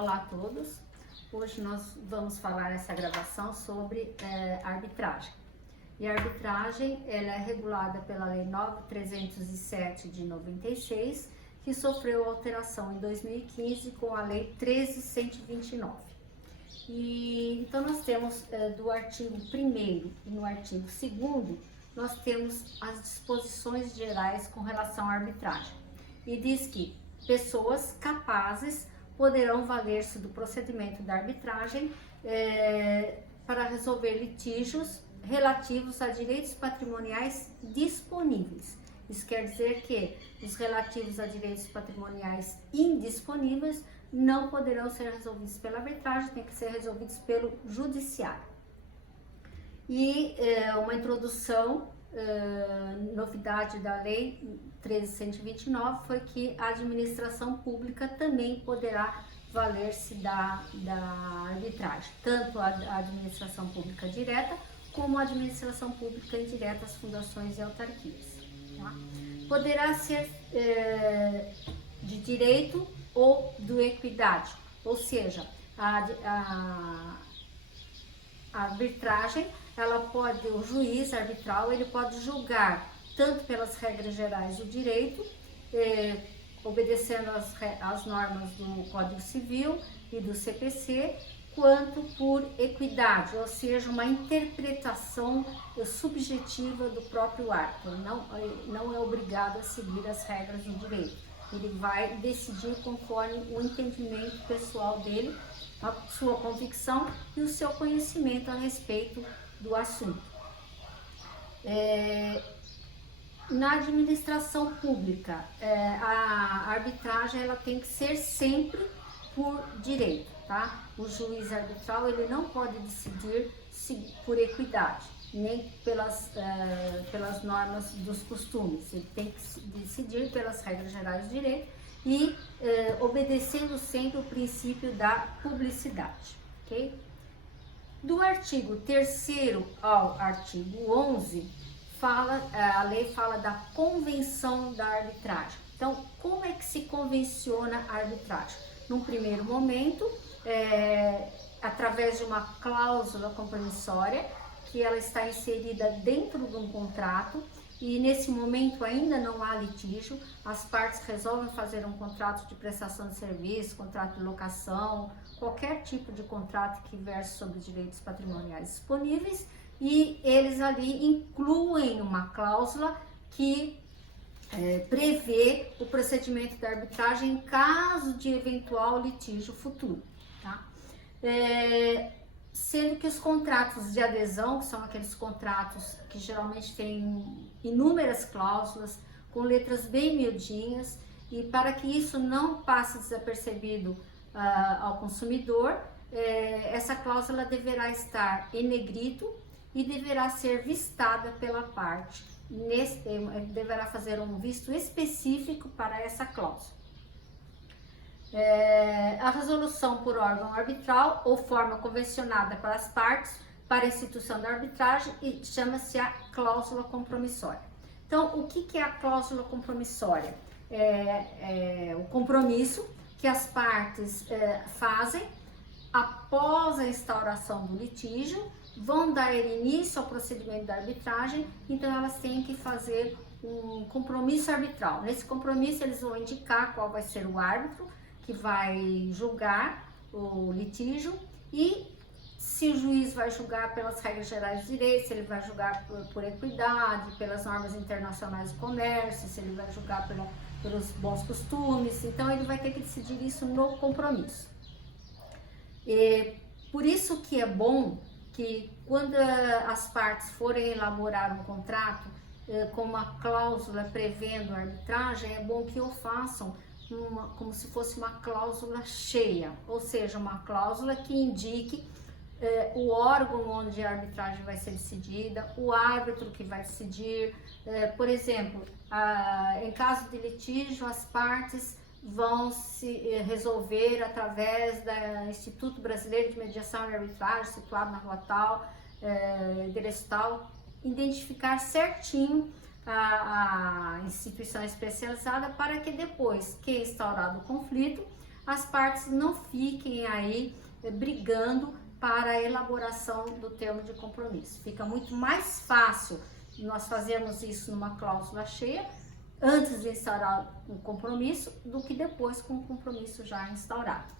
Olá a todos, hoje nós vamos falar essa gravação sobre arbitragem. E a arbitragem ela é regulada pela Lei 9.307 de 96, que sofreu alteração em 2015 com a Lei 13.129. Então nós temos do artigo 1º e no artigo 2º, nós temos as disposições gerais com relação à arbitragem. E diz que pessoas capazes poderão valer-se do procedimento da arbitragem para resolver litígios relativos a direitos patrimoniais disponíveis. Isso quer dizer que os relativos a direitos patrimoniais indisponíveis não poderão ser resolvidos pela arbitragem, tem que ser resolvidos pelo judiciário. E uma introdução, novidade da Lei 13.129 foi que a administração pública também poderá valer-se da arbitragem, tanto a administração pública direta como a administração pública indireta, as fundações e autarquias. Tá? Poderá ser de direito ou do equidade, ou seja, a arbitragem, ela pode, o juiz arbitral, ele pode julgar tanto pelas regras gerais do direito, obedecendo as normas do Código Civil e do CPC, quanto por equidade, ou seja, uma interpretação subjetiva do próprio árbitro. Não é obrigado a seguir as regras do direito. Ele vai decidir conforme o entendimento pessoal dele, a sua convicção e o seu conhecimento a respeito do assunto. Na administração pública, a arbitragem ela tem que ser sempre por direito, tá? O juiz arbitral ele não pode decidir por equidade, nem pelas normas dos costumes. Ele tem que decidir pelas regras gerais do direito e obedecendo sempre o princípio da publicidade, ok? Do artigo 3º ao artigo 11, a lei fala da convenção da arbitragem. Então, como é que se convenciona a arbitragem? Num primeiro momento, através de uma cláusula compromissória, que ela está inserida dentro de um contrato, e nesse momento ainda não há litígio, as partes resolvem fazer um contrato de prestação de serviço, contrato de locação, qualquer tipo de contrato que verse sobre direitos patrimoniais disponíveis, e eles ali incluem uma cláusula que prevê o procedimento da arbitragem em caso de eventual litígio futuro, tá? Sendo que os contratos de adesão, que são aqueles contratos que geralmente têm inúmeras cláusulas, com letras bem miudinhas, e para que isso não passe desapercebido ao consumidor, essa cláusula deverá estar em negrito e deverá ser vistada pela parte. Deverá fazer um visto específico para essa cláusula. A resolução por órgão arbitral ou forma convencionada pelas partes para a instituição da arbitragem e chama-se a cláusula compromissória. Então, o que é a cláusula compromissória? É o compromisso que as partes fazem após a instauração do litígio, vão dar início ao procedimento da arbitragem, então elas têm que fazer um compromisso arbitral. Nesse compromisso eles vão indicar qual vai ser o árbitro que vai julgar o litígio e se o juiz vai julgar pelas regras gerais do direito, se ele vai julgar por equidade, pelas normas internacionais do comércio, se ele vai julgar pelos bons costumes, então ele vai ter que decidir isso no compromisso. Por isso que é bom que quando as partes forem elaborar um contrato com uma cláusula prevendo a arbitragem, é bom que o façam como se fosse uma cláusula cheia, ou seja, uma cláusula que indique o órgão onde a arbitragem vai ser decidida, o árbitro que vai decidir. Por exemplo, em caso de litígio, as partes vão se resolver através do Instituto Brasileiro de Mediação e Arbitragem, situado na rua tal, endereço tal, identificar certinho a instituição especializada para que depois que instaurado o conflito, as partes não fiquem aí brigando para a elaboração do termo de compromisso. Fica muito mais fácil nós fazermos isso numa cláusula cheia, antes de instaurar um compromisso, do que depois com o compromisso já instaurado.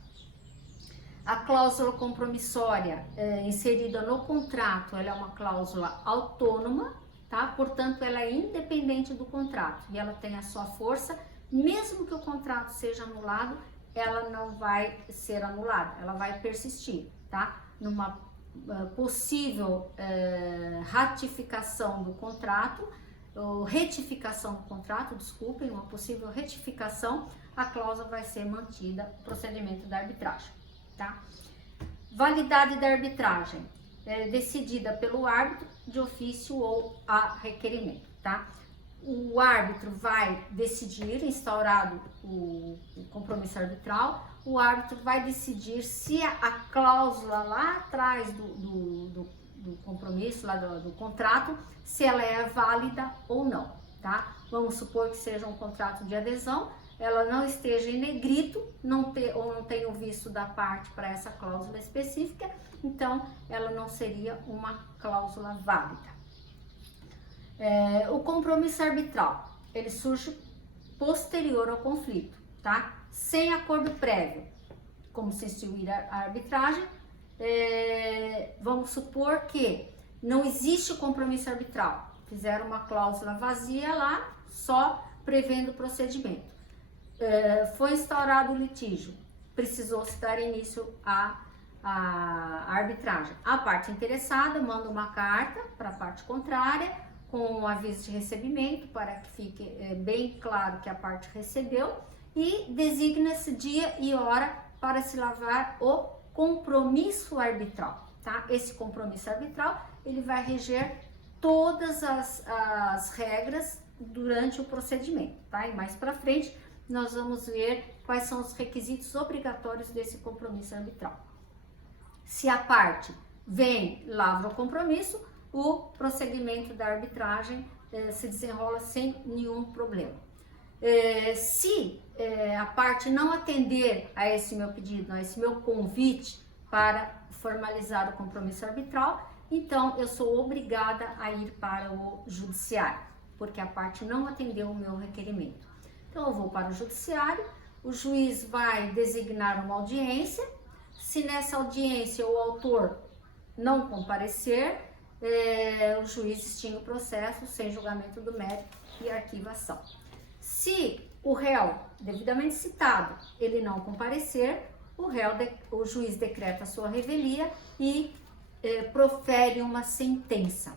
A cláusula compromissória inserida no contrato, ela é uma cláusula autônoma, tá? Portanto, ela é independente do contrato e ela tem a sua força, mesmo que o contrato seja anulado, ela não vai ser anulada, ela vai persistir, tá? Numa possível ratificação do contrato, ou retificação do contrato, desculpem, uma possível retificação, a cláusula vai ser mantida no procedimento da arbitragem, tá? Validade da arbitragem, decidida pelo árbitro de ofício ou a requerimento, tá? O árbitro vai decidir, instaurado o compromisso arbitral, o árbitro vai decidir se a cláusula lá atrás do compromisso, lá do contrato, se ela é válida ou não, tá? Vamos supor que seja um contrato de adesão, ela não esteja em negrito, ou não tenha o visto da parte para essa cláusula específica, então ela não seria uma cláusula válida. O compromisso arbitral, ele surge posterior ao conflito, tá? Sem acordo prévio, como se instituir a arbitragem, vamos supor que não existe o compromisso arbitral, fizeram uma cláusula vazia lá, só prevendo o procedimento. Foi instaurado o litígio, precisou-se dar início à arbitragem. A parte interessada manda uma carta para a parte contrária, com um aviso de recebimento, para que fique bem claro que a parte recebeu, e designa-se dia e hora para se lavrar o compromisso arbitral, tá? Esse compromisso arbitral, ele vai reger todas as regras durante o procedimento, tá? E mais para frente, nós vamos ver quais são os requisitos obrigatórios desse compromisso arbitral. Se a parte vem, lavra o compromisso, o prosseguimento da arbitragem se desenrola sem nenhum problema. Se a parte não atender a esse meu pedido, a esse meu convite para formalizar o compromisso arbitral, então eu sou obrigada a ir para o judiciário, porque a parte não atendeu o meu requerimento. Então eu vou para o judiciário, o juiz vai designar uma audiência, se nessa audiência o autor não comparecer, o juiz extingue o processo sem julgamento do mérito e arquivação. Se o réu, devidamente citado, ele não comparecer, o juiz decreta a sua revelia e profere uma sentença.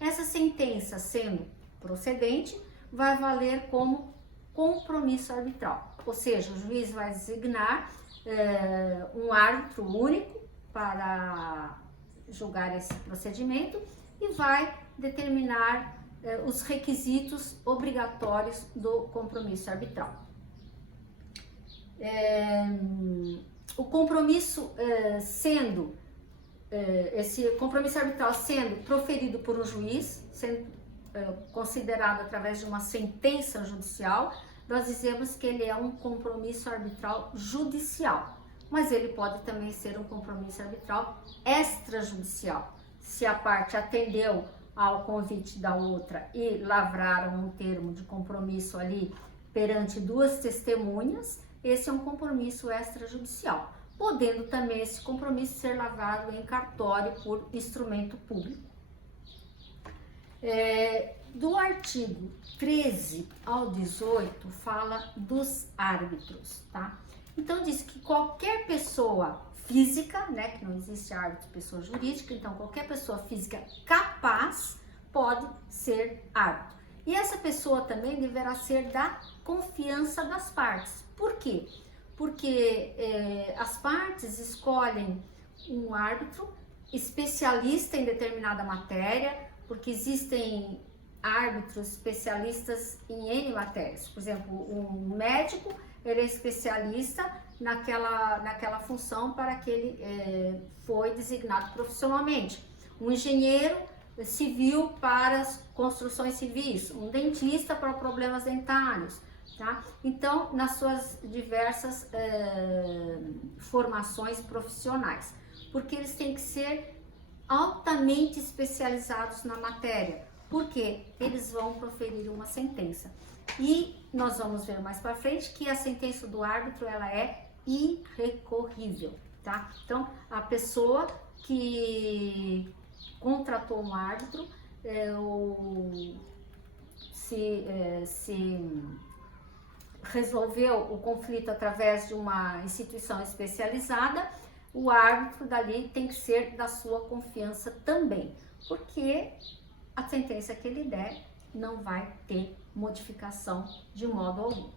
Essa sentença, sendo procedente, vai valer como compromisso arbitral, ou seja, o juiz vai designar um árbitro único para julgar esse procedimento e vai determinar os requisitos obrigatórios do compromisso arbitral. O compromisso esse compromisso arbitral sendo proferido por um juiz, sendo considerado através de uma sentença judicial, nós dizemos que ele é um compromisso arbitral judicial, mas ele pode também ser um compromisso arbitral extrajudicial. Se a parte atendeu ao convite da outra e lavraram um termo de compromisso ali perante duas testemunhas, esse é um compromisso extrajudicial, podendo também esse compromisso ser lavrado em cartório por instrumento público. Do artigo 13 ao 18 fala dos árbitros, tá? Então diz que qualquer pessoa física, né, que não existe árbitro pessoa jurídica, então qualquer pessoa física capaz pode ser árbitro. E essa pessoa também deverá ser da confiança das partes. Por quê? Porque as partes escolhem um árbitro especialista em determinada matéria, porque existem árbitros especialistas em N matérias. Por exemplo, um médico, ele é especialista naquela função para que ele foi designado profissionalmente. Um engenheiro civil para as construções civis, um dentista para problemas dentários, tá? Então, nas suas diversas formações profissionais, porque eles têm que ser altamente especializados na matéria, porque eles vão proferir uma sentença. E nós vamos ver mais para frente que a sentença do árbitro, ela é irrecorrível, tá? Então, a pessoa que contratou um árbitro, se resolveu o conflito através de uma instituição especializada, o árbitro dali tem que ser da sua confiança também, porque a sentença que ele der não vai ter modificação de modo algum.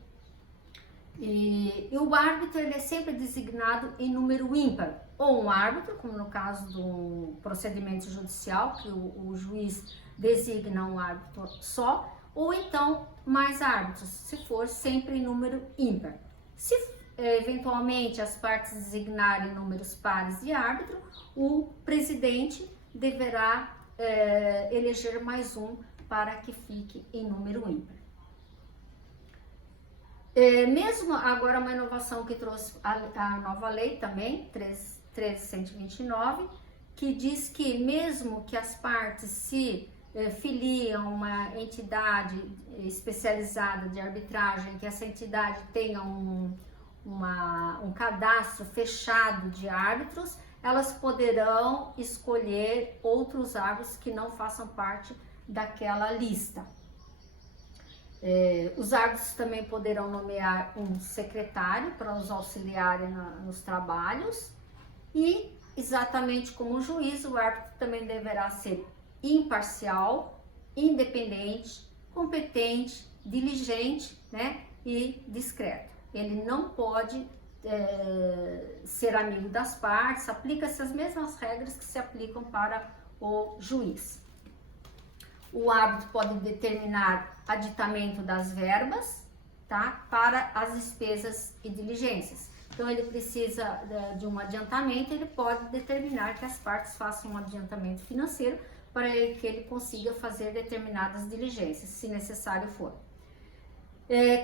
E o árbitro, ele é sempre designado em número ímpar, ou um árbitro, como no caso do procedimento judicial, que o juiz designa um árbitro só, ou então mais árbitros, se for sempre em número ímpar. Se eventualmente as partes designarem números pares de árbitro, o presidente deverá eleger mais um para que fique em número ímpar. Mesmo agora uma inovação que trouxe a nova lei também, 13.129, que diz que mesmo que as partes se filiam a uma entidade especializada de arbitragem, que essa entidade tenha um cadastro fechado de árbitros, elas poderão escolher outros árbitros que não façam parte daquela lista. Os árbitros também poderão nomear um secretário para os auxiliarem nos trabalhos e, exatamente como o juiz, o árbitro também deverá ser imparcial, independente, competente, diligente, né, e discreto. Ele não pode ser amigo das partes, aplica-se as mesmas regras que se aplicam para o juiz. O árbitro pode determinar aditamento das verbas, tá, para as despesas e diligências. Então, ele precisa de um adiantamento, ele pode determinar que as partes façam um adiantamento financeiro para que ele consiga fazer determinadas diligências, se necessário for.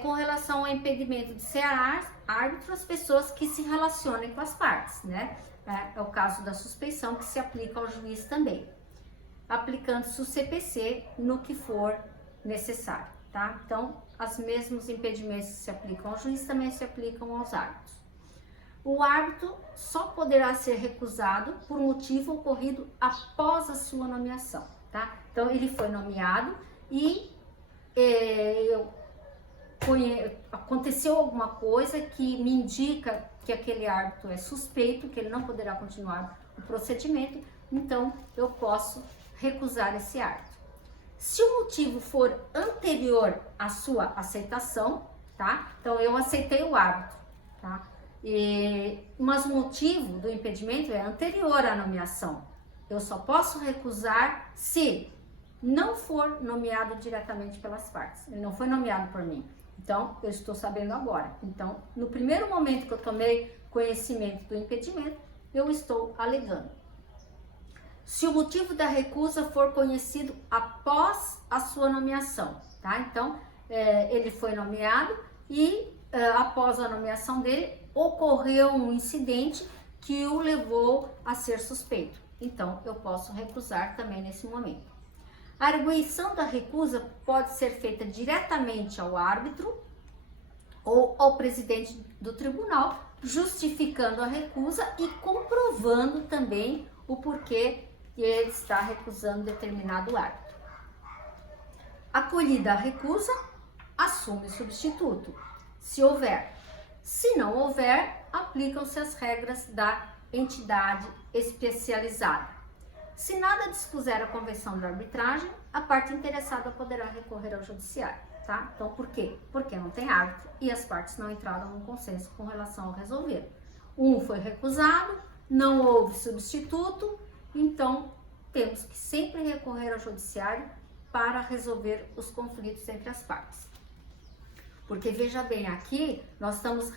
Com relação ao impedimento de ser árbitro, as pessoas que se relacionem com as partes, né? É o caso da suspeição, que se aplica ao juiz também, aplicando-se o CPC no que for necessário, tá? Então, os mesmos impedimentos que se aplicam ao juiz também se aplicam aos árbitros. O árbitro só poderá ser recusado por motivo ocorrido após a sua nomeação, tá? Então, ele foi nomeado e aconteceu alguma coisa que me indica que aquele árbitro é suspeito, que ele não poderá continuar o procedimento, então eu posso recusar esse árbitro. Se o motivo for anterior à sua aceitação, tá? Então eu aceitei o árbitro, tá? Mas o motivo do impedimento é anterior à nomeação. Eu só posso recusar se não for nomeado diretamente pelas partes. Ele não foi nomeado por mim. Então, eu estou sabendo agora. Então, no primeiro momento que eu tomei conhecimento do impedimento, eu estou alegando. Se o motivo da recusa for conhecido após a sua nomeação, tá? Então, ele foi nomeado e após a nomeação dele, ocorreu um incidente que o levou a ser suspeito. Então, eu posso recusar também nesse momento. A arguição da recusa pode ser feita diretamente ao árbitro ou ao presidente do tribunal, justificando a recusa e comprovando também o porquê que ele está recusando determinado árbitro. Acolhida a recusa, assume o substituto, se houver. Se não houver, aplicam-se as regras da entidade especializada. Se nada dispuser a convenção de arbitragem, a parte interessada poderá recorrer ao judiciário, tá? Então, por quê? Porque não tem árbitro e as partes não entraram num consenso com relação ao resolver. Um foi recusado, não houve substituto, então temos que sempre recorrer ao judiciário para resolver os conflitos entre as partes. Porque veja bem, aqui nós estamos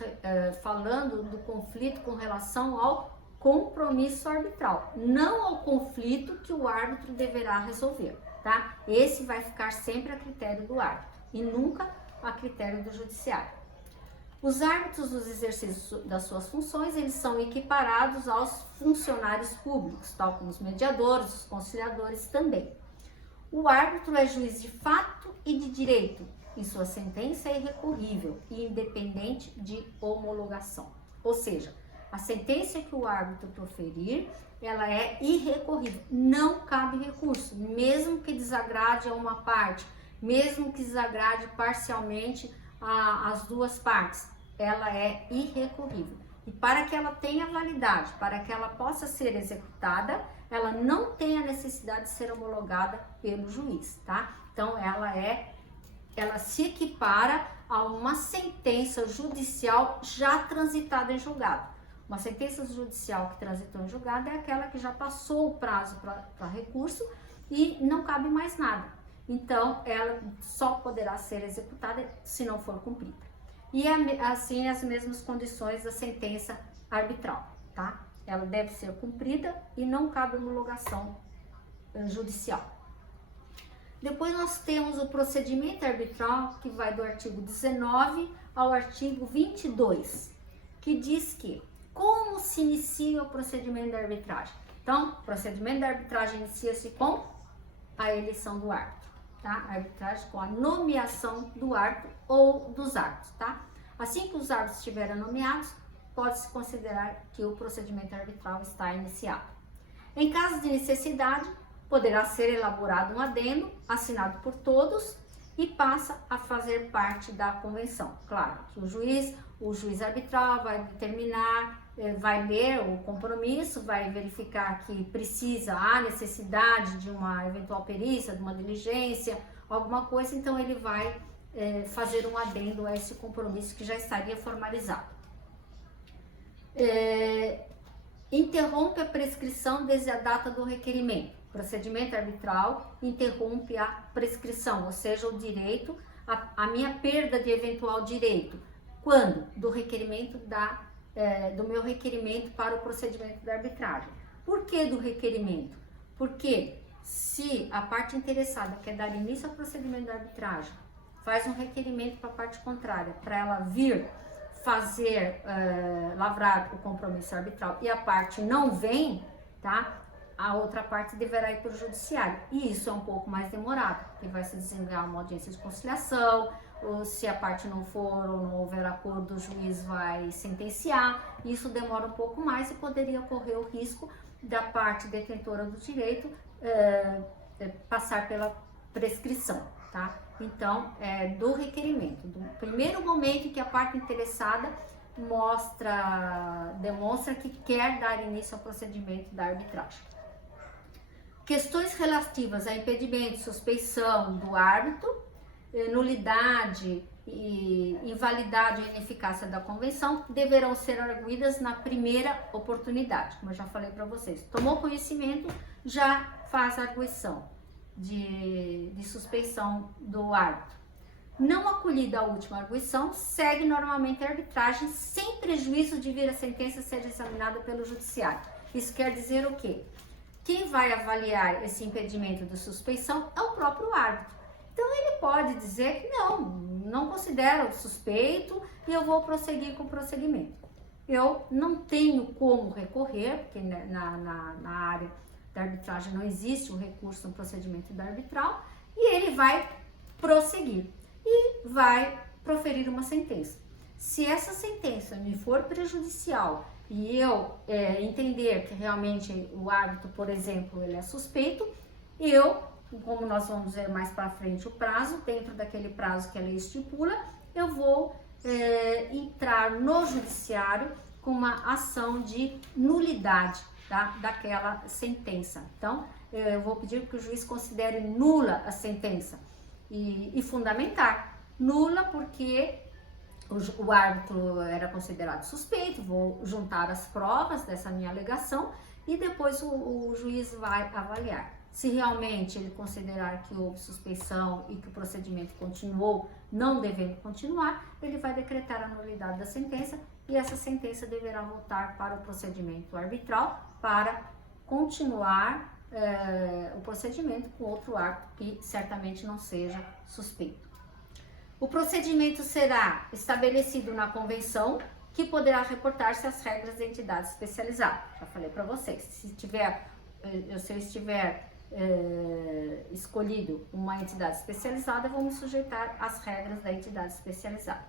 falando do conflito com relação ao compromisso arbitral, não ao conflito que o árbitro deverá resolver, tá? Esse vai ficar sempre a critério do árbitro e nunca a critério do judiciário. Os árbitros dos exercícios das suas funções, eles são equiparados aos funcionários públicos, tal como os mediadores, os conciliadores também. O árbitro é juiz de fato e de direito, e sua sentença é irrecorrível e independente de homologação. Ou seja, a sentença que o árbitro proferir, ela é irrecorrível, não cabe recurso, mesmo que desagrade a uma parte, mesmo que desagrade parcialmente as duas partes, ela é irrecorrível. E para que ela tenha validade, para que ela possa ser executada, ela não tem a necessidade de ser homologada pelo juiz, tá? Então, ela se equipara a uma sentença judicial já transitada em julgado. Uma sentença judicial que transitou em julgado é aquela que já passou o prazo para recurso e não cabe mais nada. Então, ela só poderá ser executada se não for cumprida. E assim as mesmas condições da sentença arbitral, tá? Ela deve ser cumprida e não cabe homologação judicial. Depois nós temos o procedimento arbitral, que vai do artigo 19 ao artigo 22, que diz que como se inicia o procedimento da arbitragem. Então, o procedimento da arbitragem inicia-se com a eleição do árbitro, tá? A arbitragem com a nomeação do árbitro ou dos árbitros, tá? Assim que os árbitros estiverem nomeados, pode-se considerar que o procedimento arbitral está iniciado. Em caso de necessidade, poderá ser elaborado um adendo, assinado por todos, e passa a fazer parte da convenção. Claro que o juiz arbitral vai determinar, vai ler o compromisso, vai verificar que há necessidade de uma eventual perícia, de uma diligência, alguma coisa, então ele vai fazer um adendo a esse compromisso que já estaria formalizado. Interrompe a prescrição desde a data do requerimento. O procedimento arbitral interrompe a prescrição, ou seja, o direito, a minha perda de eventual direito. Quando? Do requerimento do meu requerimento para o procedimento da arbitragem. Por que do requerimento? Porque se a parte interessada quer dar início ao procedimento da arbitragem, faz um requerimento para a parte contrária, para ela vir lavrar o compromisso arbitral e a parte não vem, tá? A outra parte deverá ir para o judiciário. E isso é um pouco mais demorado, porque vai se desenvolver uma audiência de conciliação, ou se a parte não for ou não houver acordo, o juiz vai sentenciar. Isso demora um pouco mais e poderia ocorrer o risco da parte detentora do direito passar pela prescrição, tá? Então, do requerimento, do primeiro momento em que a parte interessada demonstra que quer dar início ao procedimento da arbitragem. Questões relativas a impedimento, suspeição do árbitro, nulidade, invalidade ou ineficácia da convenção deverão ser arguidas na primeira oportunidade, como eu já falei para vocês. Tomou conhecimento, já faz a arguição de suspeição do árbitro. Não acolhida a última arguição, segue normalmente a arbitragem sem prejuízo de vir a sentença ser examinada pelo judiciário. Isso quer dizer o quê? Quem vai avaliar esse impedimento de suspeição é o próprio árbitro. Então ele pode dizer que não considero suspeito e eu vou prosseguir com o procedimento. Eu não tenho como recorrer, porque na área da arbitragem não existe o recurso no procedimento da arbitral, e ele vai prosseguir e vai proferir uma sentença. Se essa sentença me for prejudicial e eu entender que realmente o árbitro, por exemplo, ele é suspeito, como nós vamos ver mais para frente o prazo, dentro daquele prazo que a lei estipula, eu vou entrar no judiciário com uma ação de nulidade, tá, daquela sentença. Então, eu vou pedir que o juiz considere nula a sentença e fundamentar. Nula porque o árbitro era considerado suspeito, vou juntar as provas dessa minha alegação e depois o juiz vai avaliar. Se realmente ele considerar que houve suspeição e que o procedimento continuou, não devendo continuar, ele vai decretar a nulidade da sentença e essa sentença deverá voltar para o procedimento arbitral para continuar o procedimento com outro árbitro que certamente não seja suspeito. O procedimento será estabelecido na convenção, que poderá reportar-se às regras da entidade especializada. Já falei para vocês, se eu estiver escolhido uma entidade especializada, vou me sujeitar às regras da entidade especializada.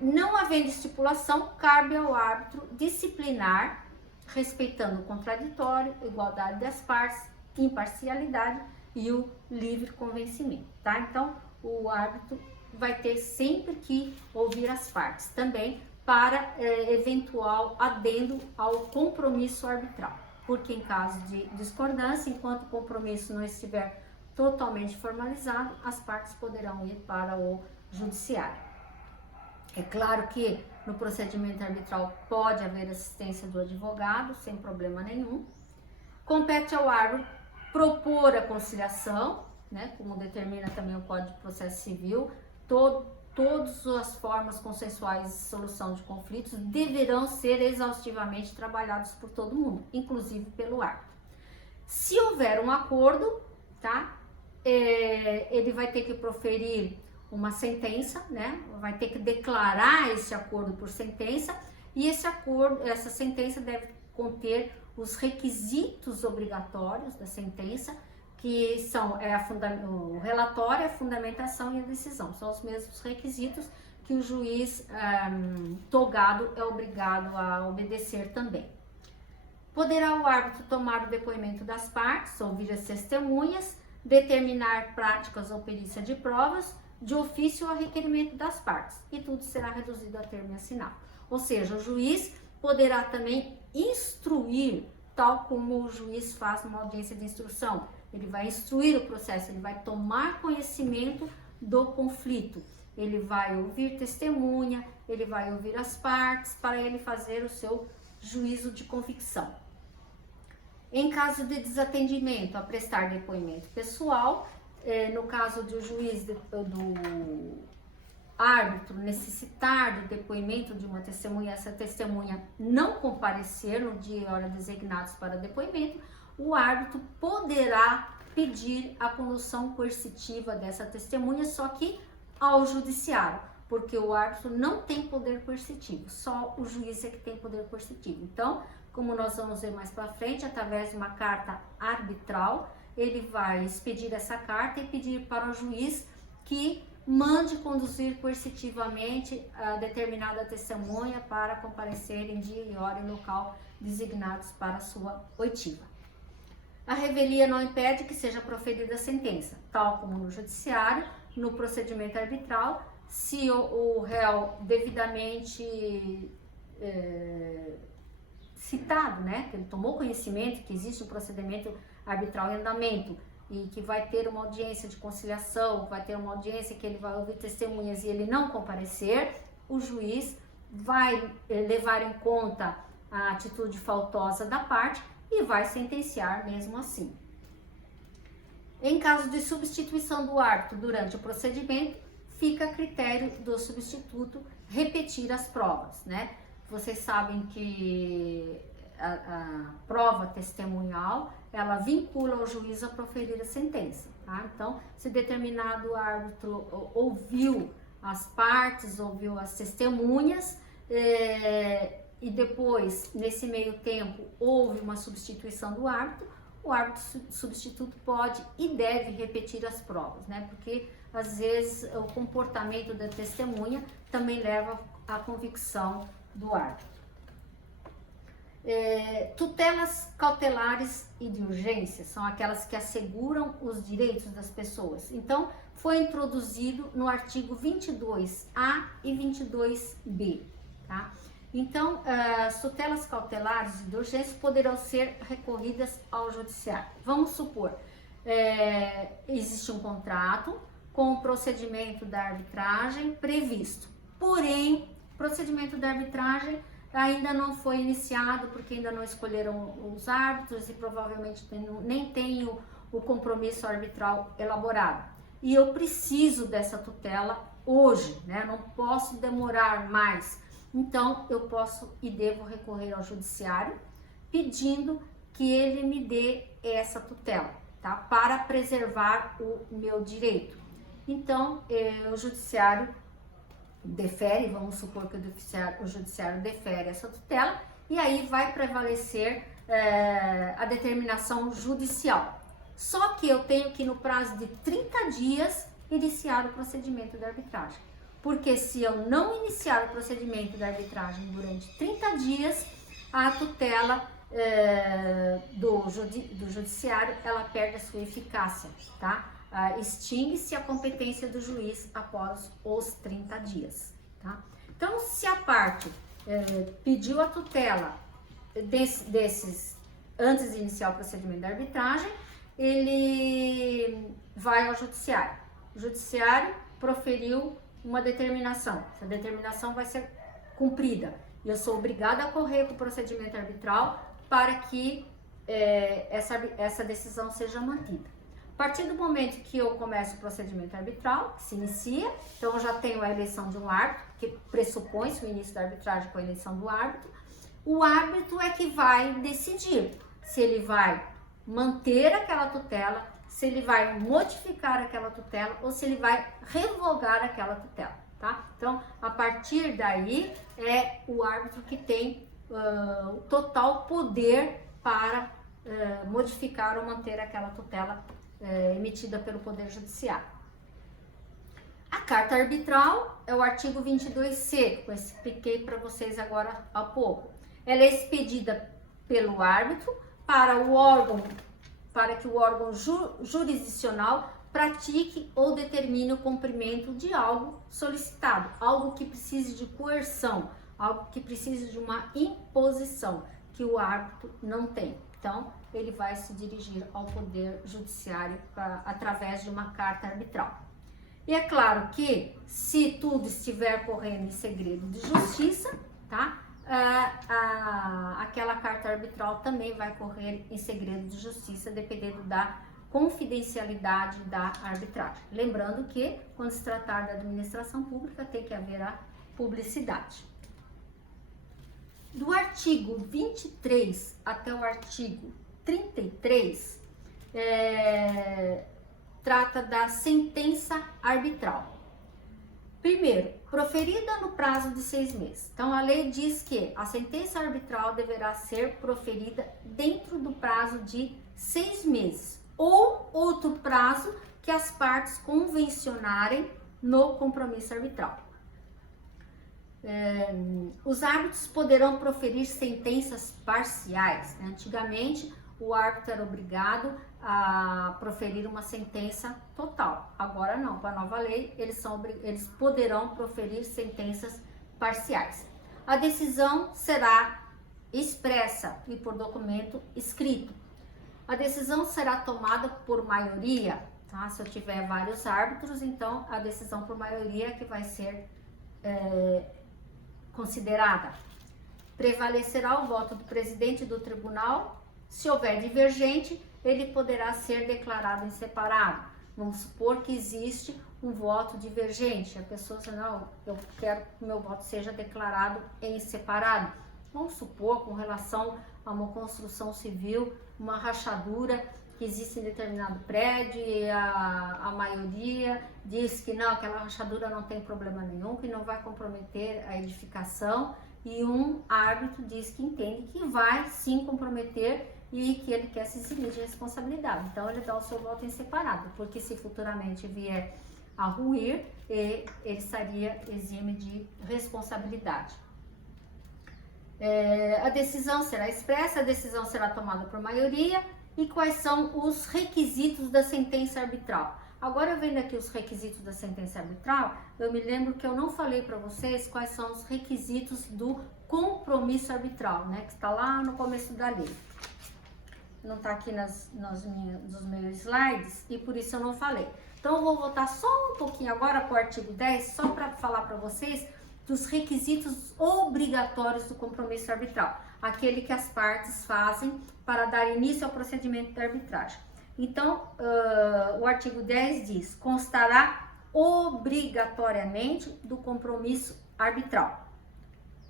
Não havendo estipulação, cabe ao árbitro disciplinar, respeitando o contraditório, igualdade das partes, imparcialidade e o livre convencimento, tá? Então, o árbitro vai ter sempre que ouvir as partes também para eventual adendo ao compromisso arbitral, porque em caso de discordância, enquanto o compromisso não estiver totalmente formalizado, as partes poderão ir para o judiciário. É claro que no procedimento arbitral pode haver assistência do advogado, sem problema nenhum. Compete ao árbitro propor a conciliação, né, como determina também o Código de Processo Civil. Todas as formas consensuais de solução de conflitos deverão ser exaustivamente trabalhadas por todo mundo, inclusive pelo árbitro. Se houver um acordo, tá, ele vai ter que proferir uma sentença, né, vai ter que declarar esse acordo por sentença, e essa sentença deve conter os requisitos obrigatórios da sentença, que são o relatório, a fundamentação e a decisão. São os mesmos requisitos que o juiz togado é obrigado a obedecer também. Poderá o árbitro tomar o depoimento das partes, ouvir as testemunhas, determinar práticas ou perícia de provas, de ofício a requerimento das partes, e tudo será reduzido a termo e assinado. Ou seja, o juiz poderá também instruir, tal como o juiz faz numa audiência de instrução. Ele vai instruir o processo, ele vai tomar conhecimento do conflito, ele vai ouvir testemunha, ele vai ouvir as partes para ele fazer o seu juízo de convicção. Em caso de desatendimento a prestar depoimento pessoal, no caso do juiz, do árbitro necessitar do depoimento de uma testemunha, essa testemunha não comparecer no dia e hora designados para depoimento, o árbitro poderá pedir a condução coercitiva dessa testemunha, só que ao judiciário, porque o árbitro não tem poder coercitivo, só o juiz é que tem poder coercitivo. Então, como nós vamos ver mais para frente, através de uma carta arbitral, ele vai expedir essa carta e pedir para o juiz que mande conduzir coercitivamente a determinada testemunha para comparecer em dia e hora e local designados para sua oitiva. A revelia não impede que seja proferida a sentença, tal como no judiciário, no procedimento arbitral, se o réu devidamente citado, né, que ele tomou conhecimento que existe um procedimento arbitral em andamento e que vai ter uma audiência de conciliação, vai ter uma audiência que ele vai ouvir testemunhas e ele não comparecer, o juiz vai levar em conta a atitude faltosa da parte e vai sentenciar mesmo assim. Em caso de substituição do árbitro durante o procedimento, fica a critério do substituto repetir as provas, né? Vocês sabem que a prova testemunhal, ela vincula o juiz a proferir a sentença, tá? Então, se determinado árbitro ouviu as partes, ouviu as testemunhas, e depois, nesse meio tempo, houve uma substituição do árbitro, o árbitro substituto pode e deve repetir as provas, né? Porque, às vezes, o comportamento da testemunha também leva à convicção do árbitro. Tutelas cautelares e de urgência são aquelas que asseguram os direitos das pessoas. Então, foi introduzido no artigo 22A e 22B, tá? Então, as tutelas cautelares e de urgência poderão ser recorridas ao judiciário. Vamos supor, existe um contrato com o procedimento da arbitragem previsto, porém, o procedimento da arbitragem ainda não foi iniciado porque ainda não escolheram os árbitros e provavelmente nem tem o compromisso arbitral elaborado. E eu preciso dessa tutela hoje, né? Não posso demorar mais. Então, eu posso e devo recorrer ao judiciário pedindo que ele me dê essa tutela, tá? Para preservar o meu direito. então o judiciário defere, vamos supor que o judiciário defere essa tutela, e aí vai prevalecer a determinação judicial. Só que eu tenho que, no prazo de 30 dias, iniciar o procedimento de arbitragem. Porque se eu não iniciar o procedimento de arbitragem durante 30 dias, a tutela do judiciário, ela perde a sua eficácia, tá? Extingue-se a competência do juiz após os 30 dias, tá? Então, se a parte pediu a tutela desses antes de iniciar o procedimento de arbitragem, ele vai ao judiciário. O judiciário proferiu uma determinação. Essa determinação vai ser cumprida. E eu sou obrigada a correr com o procedimento arbitral para que essa decisão seja mantida. A partir do momento que eu começo o procedimento arbitral, que se inicia, então eu já tenho a eleição de um árbitro, que pressupõe-se o início da arbitragem com a eleição do árbitro. O árbitro é que vai decidir se ele vai manter aquela tutela, se ele vai modificar aquela tutela ou se ele vai revogar aquela tutela, tá? Então, a partir daí, é o árbitro que tem o total poder para modificar ou manter aquela tutela emitida pelo Poder Judiciário. A carta arbitral é o artigo 22C, que eu expliquei para vocês agora há pouco. Ela é expedida pelo árbitro para que o órgão jurisdicional pratique ou determine o cumprimento de algo solicitado, algo que precise de coerção, algo que precise de uma imposição, que o árbitro não tem. Então, ele vai se dirigir ao Poder Judiciário através de uma carta arbitral. E é claro que, se tudo estiver correndo em segredo de justiça, tá? Aquela carta arbitral também vai correr em segredo de justiça, dependendo da confidencialidade da arbitragem. Lembrando que, quando se tratar da administração pública, tem que haver a publicidade. Do artigo 23 até o artigo 33, trata da sentença arbitral. Primeiro, proferida no prazo de 6 meses. Então, a lei diz que a sentença arbitral deverá ser proferida dentro do prazo de 6 meses ou outro prazo que as partes convencionarem no compromisso arbitral. Os árbitros poderão proferir sentenças parciais, né? Antigamente, o árbitro era obrigado a proferir uma sentença total. Agora não, com a nova lei, eles poderão proferir sentenças parciais. A decisão será expressa e por documento escrito. A decisão será tomada por maioria, tá? Se eu tiver vários árbitros, então a decisão por maioria é que vai ser considerada. Prevalecerá o voto do presidente do tribunal. Se houver divergente, ele poderá ser declarado em separado. Vamos supor que existe um voto divergente. A pessoa diz, não, eu quero que o meu voto seja declarado em separado. Vamos supor, com relação a uma construção civil, uma rachadura que existe em determinado prédio e a maioria diz que não, aquela rachadura não tem problema nenhum, que não vai comprometer a edificação, e um árbitro diz que entende que vai sim comprometer e que ele quer se eximir de responsabilidade. Então, ele dá o seu voto em separado, porque se futuramente vier a ruir, ele estaria exime de responsabilidade. A decisão será expressa, a decisão será tomada por maioria. E quais são os requisitos da sentença arbitral? Agora, eu vendo aqui os requisitos da sentença arbitral, eu me lembro que eu não falei para vocês quais são os requisitos do compromisso arbitral, né? Que está lá no começo da lei. Não está aqui nos meus slides e por isso eu não falei. Então, eu vou voltar só um pouquinho agora para o artigo 10, só para falar para vocês dos requisitos obrigatórios do compromisso arbitral, aquele que as partes fazem para dar início ao procedimento de arbitragem. Então, o artigo 10 diz, constará obrigatoriamente do compromisso arbitral.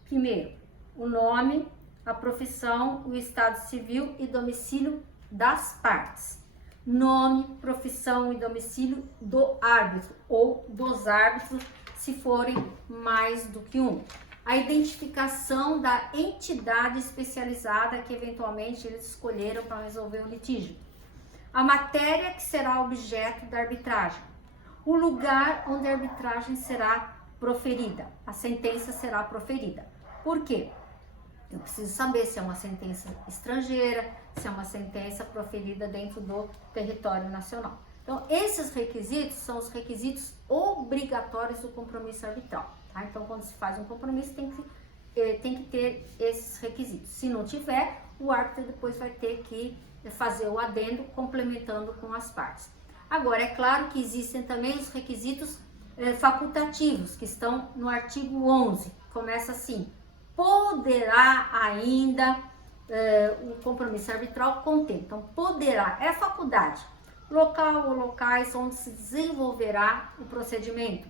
Primeiro, o nome, a profissão, o estado civil e domicílio das partes. nome, profissão e domicílio do árbitro ou dos árbitros, se forem mais do que um. A identificação da entidade especializada que eventualmente eles escolheram para resolver o litígio. A matéria que será objeto da arbitragem. O lugar onde a arbitragem será proferida. A sentença será proferida. Por quê? Eu preciso saber se é uma sentença estrangeira, se é uma sentença proferida dentro do território nacional. Então, esses requisitos são os requisitos obrigatórios do compromisso arbitral. Tá? Então, quando se faz um compromisso, tem que ter esses requisitos. Se não tiver, o árbitro depois vai ter que fazer o adendo, complementando com as partes. Agora, é claro que existem também os requisitos facultativos, que estão no artigo 11. Começa assim: poderá ainda o compromisso arbitral conter. Então, poderá é faculdade. Local ou locais onde se desenvolverá o procedimento.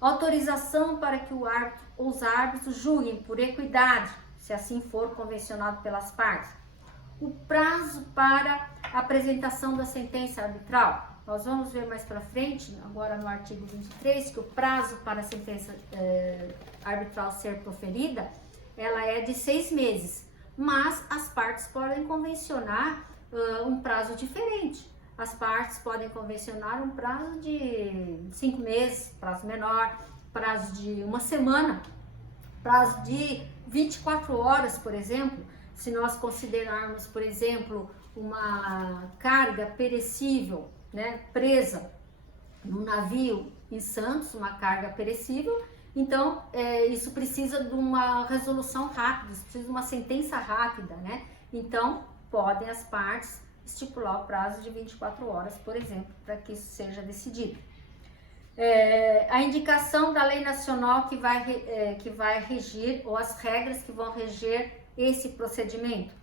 Autorização para que o árbitro ou os árbitros julguem por equidade, se assim for convencionado pelas partes. O prazo para apresentação da sentença arbitral. Nós vamos ver mais para frente, agora no artigo 23, que o prazo para a sentença arbitral ser proferida, ela é de 6 meses, mas as partes podem convencionar um prazo diferente. As partes podem convencionar um prazo de 5 meses, prazo menor, prazo de 1 semana, prazo de 24 horas, por exemplo. Se nós considerarmos, por exemplo, uma carga perecível, né, presa num navio em Santos, uma carga perecível, então isso precisa de uma resolução rápida, isso precisa de uma sentença rápida, né? Então, podem as partes estipular o prazo de 24 horas, por exemplo, para que isso seja decidido. A indicação da lei nacional que vai regir, ou as regras que vão reger esse procedimento.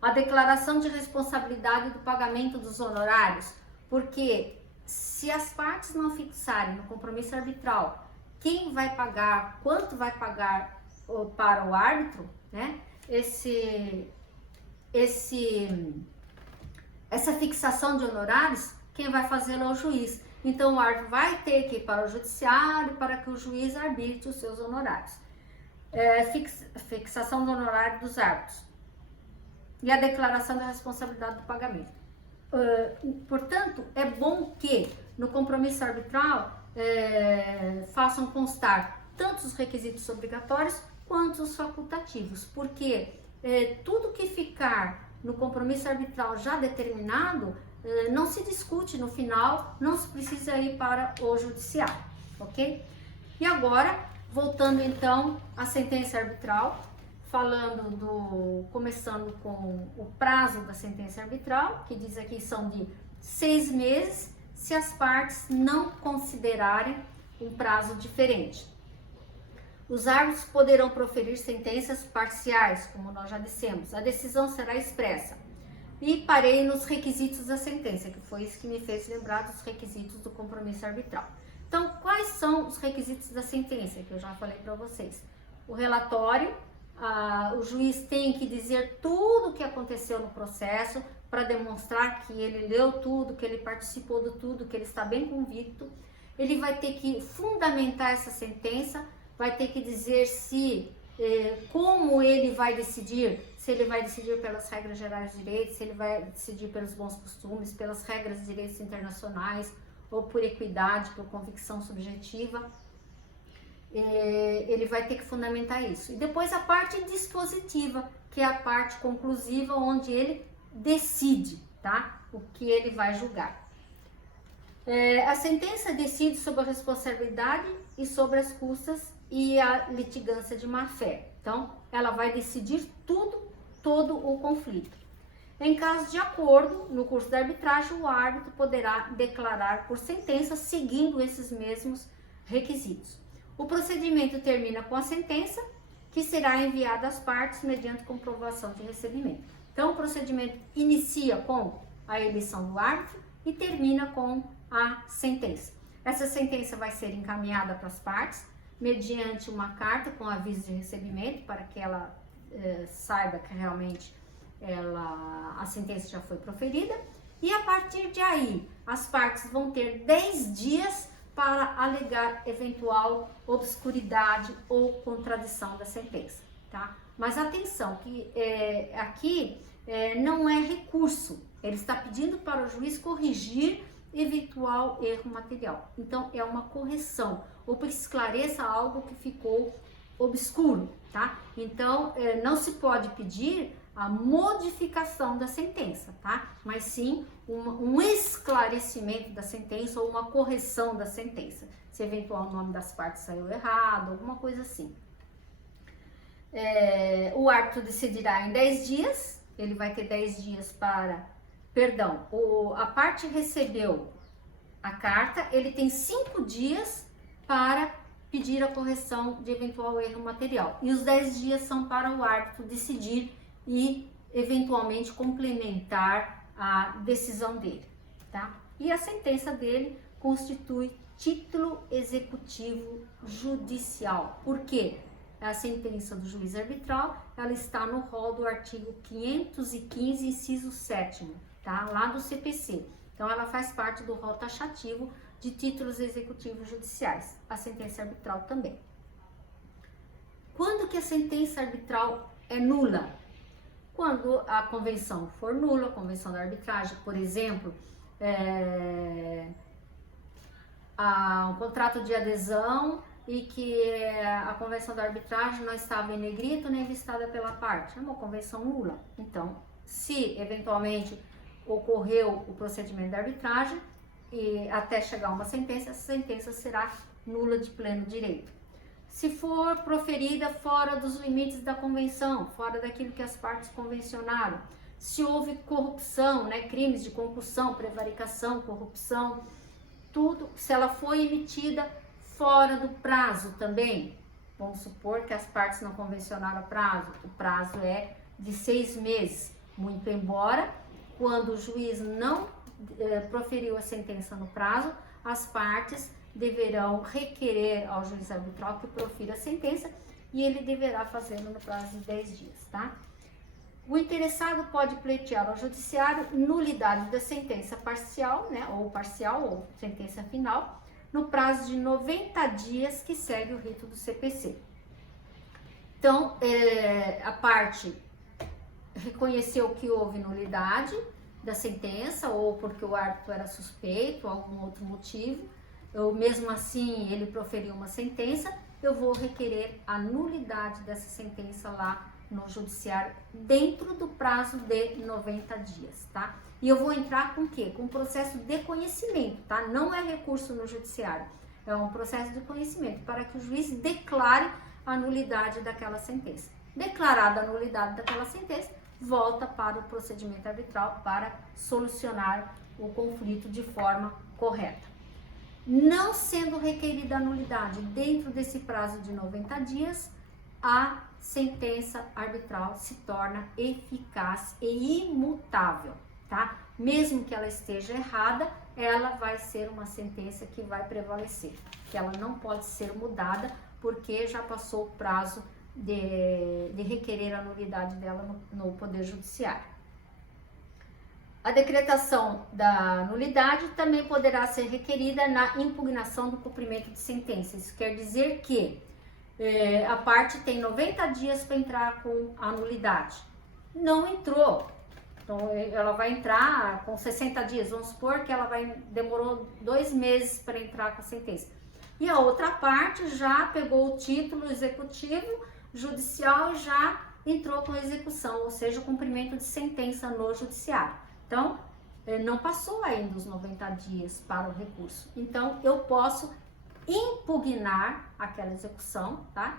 A declaração de responsabilidade do pagamento dos honorários, porque se as partes não fixarem no compromisso arbitral quem vai pagar, quanto vai pagar para o árbitro, né, essa fixação de honorários, quem vai fazê-lo é o juiz. Então, o árbitro vai ter que ir para o judiciário para que o juiz arbitre os seus honorários. Fixação do honorário dos árbitros. E a declaração da responsabilidade do pagamento. Portanto, é bom que no compromisso arbitral façam constar tanto os requisitos obrigatórios quanto os facultativos, porque tudo que ficar no compromisso arbitral já determinado, não se discute no final, não se precisa ir para o judiciário, ok? E agora, voltando então à sentença arbitral, começando com o prazo da sentença arbitral, que diz aqui são de 6 meses, se as partes não considerarem um prazo diferente. Os árbitros poderão proferir sentenças parciais, como nós já dissemos. A decisão será expressa. E parei nos requisitos da sentença, que foi isso que me fez lembrar dos requisitos do compromisso arbitral. Então, quais são os requisitos da sentença, que eu já falei para vocês? O relatório, o juiz tem que dizer tudo o que aconteceu no processo para demonstrar que ele leu tudo, que ele participou de tudo, que ele está bem convicto. Ele vai ter que fundamentar essa sentença, vai ter que dizer como ele vai decidir, se ele vai decidir pelas regras gerais de direito, se ele vai decidir pelos bons costumes, pelas regras de direitos internacionais, ou por equidade, por convicção subjetiva. Ele vai ter que fundamentar isso. E depois a parte dispositiva, que é a parte conclusiva, onde ele decide, tá? O que ele vai julgar. A sentença decide sobre a responsabilidade e sobre as custas e a litigância de má-fé. Então, ela vai decidir todo o conflito. Em caso de acordo, no curso da arbitragem, o árbitro poderá declarar por sentença seguindo esses mesmos requisitos. O procedimento termina com a sentença, que será enviada às partes mediante comprovação de recebimento. Então, o procedimento inicia com a eleição do árbitro e termina com a sentença. Essa sentença vai ser encaminhada para as partes mediante uma carta com aviso de recebimento, para que ela saiba que realmente a sentença já foi proferida, E a partir de aí, as partes vão ter 10 dias para alegar eventual obscuridade ou contradição da sentença, tá? Mas atenção, que aqui não é recurso, ele está pedindo para o juiz corrigir eventual erro material. Então, é uma correção, ou para que esclareça algo que ficou obscuro, tá? Então, não se pode pedir a modificação da sentença, tá? Mas sim um esclarecimento da sentença ou uma correção da sentença, se eventual nome das partes saiu errado, alguma coisa assim. O árbitro decidirá em 10 dias, ele vai ter 10 dias para, perdão, a parte recebeu a carta, ele tem 5 dias para pedir a correção de eventual erro material, e os 10 dias são para o árbitro decidir e eventualmente complementar a decisão dele, tá? E a sentença dele constitui título executivo judicial. Por quê? A sentença do juiz arbitral, ela está no rol do artigo 515, inciso 7º, tá? Lá do CPC. Então, ela faz parte do rol taxativo de títulos executivos judiciais. A sentença arbitral também. Quando que a sentença arbitral é nula? Quando a convenção for nula, a convenção da arbitragem, por exemplo, um contrato de adesão e que a convenção da arbitragem não estava em negrito nem vistada pela parte, é uma convenção nula. Então, se eventualmente ocorreu o procedimento da arbitragem e até chegar a uma sentença, essa sentença será nula de pleno direito. Se for proferida fora dos limites da convenção, fora daquilo que as partes convencionaram, se houve corrupção, né, crimes de concussão, prevaricação, corrupção, tudo, se ela foi emitida fora do prazo também, vamos supor que as partes não convencionaram o prazo é de 6 meses, muito embora, quando o juiz não proferiu a sentença no prazo, as partes deverão requerer ao juiz arbitral que profira a sentença e ele deverá fazê-lo no prazo de 10 dias, tá? O interessado pode pleitear ao judiciário nulidade da sentença parcial, né, ou sentença final, no prazo de 90 dias que segue o rito do CPC. Então, a parte reconheceu que houve nulidade da sentença, ou porque o árbitro era suspeito, ou algum outro motivo, ou mesmo assim ele proferiu uma sentença, eu vou requerer a nulidade dessa sentença lá no judiciário dentro do prazo de 90 dias, tá? E eu vou entrar com o quê? Com o processo de conhecimento, tá? Não é recurso no judiciário, é um processo de conhecimento para que o juiz declare a nulidade daquela sentença. Declarada a nulidade daquela sentença, volta para o procedimento arbitral para solucionar o conflito de forma correta. Não sendo requerida a nulidade dentro desse prazo de 90 dias, a sentença arbitral se torna eficaz e imutável, tá? Mesmo que ela esteja errada, ela vai ser uma sentença que vai prevalecer, que ela não pode ser mudada porque já passou o prazo de requerer a nulidade dela no Poder Judiciário. A decretação da nulidade também poderá ser requerida na impugnação do cumprimento de sentença. Isso quer dizer que a parte tem 90 dias para entrar com a nulidade. Não entrou, então ela vai entrar com 60 dias. Vamos supor que ela demorou 2 meses para entrar com a sentença. E a outra parte já pegou o título executivo judicial e já entrou com a execução, ou seja, o cumprimento de sentença no judiciário. Então, não passou ainda os 90 dias para o recurso. Então, eu posso impugnar aquela execução, tá?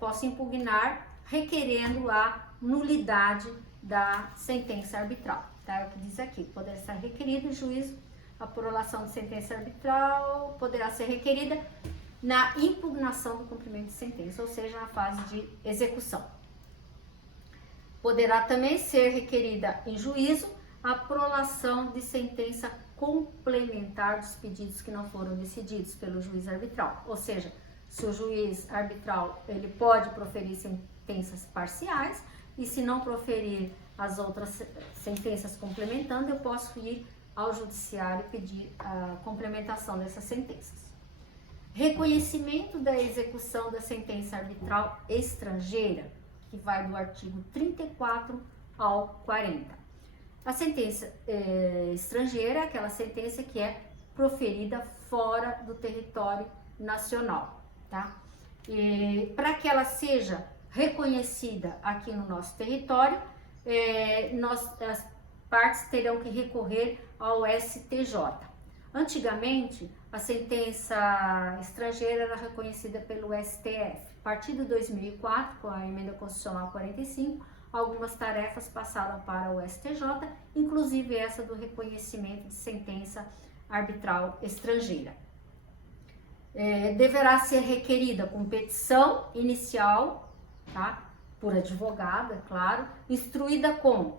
Posso impugnar requerendo a nulidade da sentença arbitral, tá? É o que diz aqui, poderá ser requerido o juízo, a prolação de sentença arbitral poderá ser requerida na impugnação do cumprimento de sentença, ou seja, na fase de execução. Poderá também ser requerida em juízo a prolação de sentença complementar dos pedidos que não foram decididos pelo juiz arbitral. Ou seja, se o juiz arbitral ele pode proferir sentenças parciais, e se não proferir as outras sentenças complementando, eu posso ir ao judiciário pedir a complementação dessas sentenças. Reconhecimento da execução da sentença arbitral estrangeira, que vai do artigo 34 ao 40. A sentença estrangeira é aquela sentença que é proferida fora do território nacional, tá? E para que ela seja reconhecida aqui no nosso território, as partes terão que recorrer ao STJ. Antigamente, a sentença estrangeira era reconhecida pelo STF. A partir de 2004, com a Emenda Constitucional 45, algumas tarefas passaram para o STJ, inclusive essa do reconhecimento de sentença arbitral estrangeira. Deverá ser requerida com petição inicial, tá? Por advogado, é claro, instruída com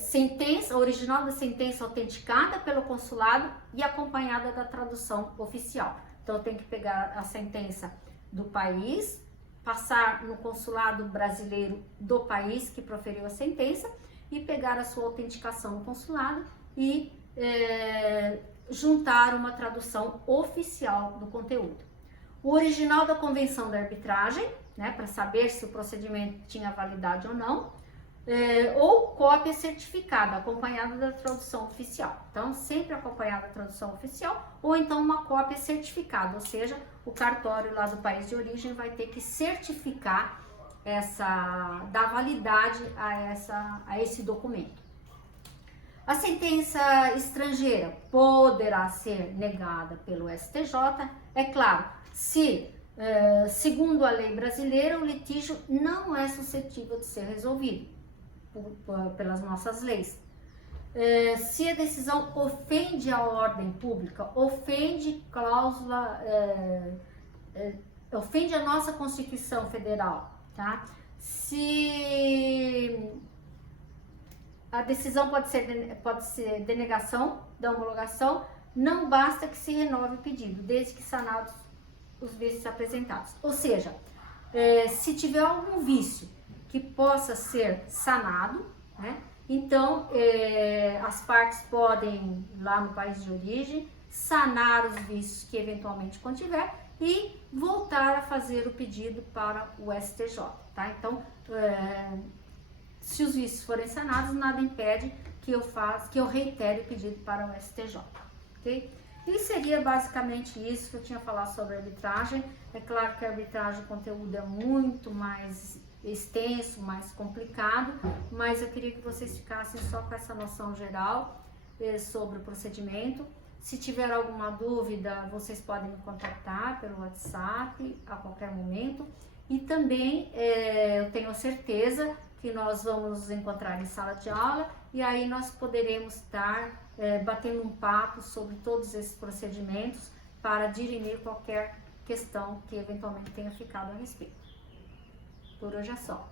sentença, original da sentença autenticada pelo consulado e acompanhada da tradução oficial. Então, eu tenho que pegar a sentença do país, passar no consulado brasileiro do país que proferiu a sentença e pegar a sua autenticação no consulado e juntar uma tradução oficial do conteúdo. O original da convenção da arbitragem, né, para saber se o procedimento tinha validade ou não, ou cópia certificada, acompanhada da tradução oficial. Então, sempre acompanhada da tradução oficial, ou então uma cópia certificada, ou seja, o cartório lá do país de origem vai ter que certificar dar validade a esse documento. A sentença estrangeira poderá ser negada pelo STJ, é claro, se, segundo a lei brasileira, o litígio não é suscetível de ser resolvido pelas nossas leis. Se a decisão ofende a ordem pública, ofende cláusula, ofende a nossa Constituição Federal, tá? Se a decisão pode ser denegação da homologação, não basta que se renove o pedido, desde que sanados os vícios apresentados. Ou seja, se tiver algum vício que possa ser sanado, né, então as partes podem, lá no país de origem, sanar os vícios que eventualmente contiver e voltar a fazer o pedido para o STJ, tá? Então, se os vícios forem sanados, nada impede que eu reitere o pedido para o STJ, ok? E seria basicamente isso que eu tinha falado sobre a arbitragem. É claro que a arbitragem, o conteúdo é muito mais extenso, mais complicado, mas eu queria que vocês ficassem só com essa noção geral sobre o procedimento. Se tiver alguma dúvida, vocês podem me contactar pelo WhatsApp a qualquer momento. E também eu tenho certeza que nós vamos nos encontrar em sala de aula e aí nós poderemos estar batendo um papo sobre todos esses procedimentos para dirimir qualquer questão que eventualmente tenha ficado a respeito. Por hoje é só.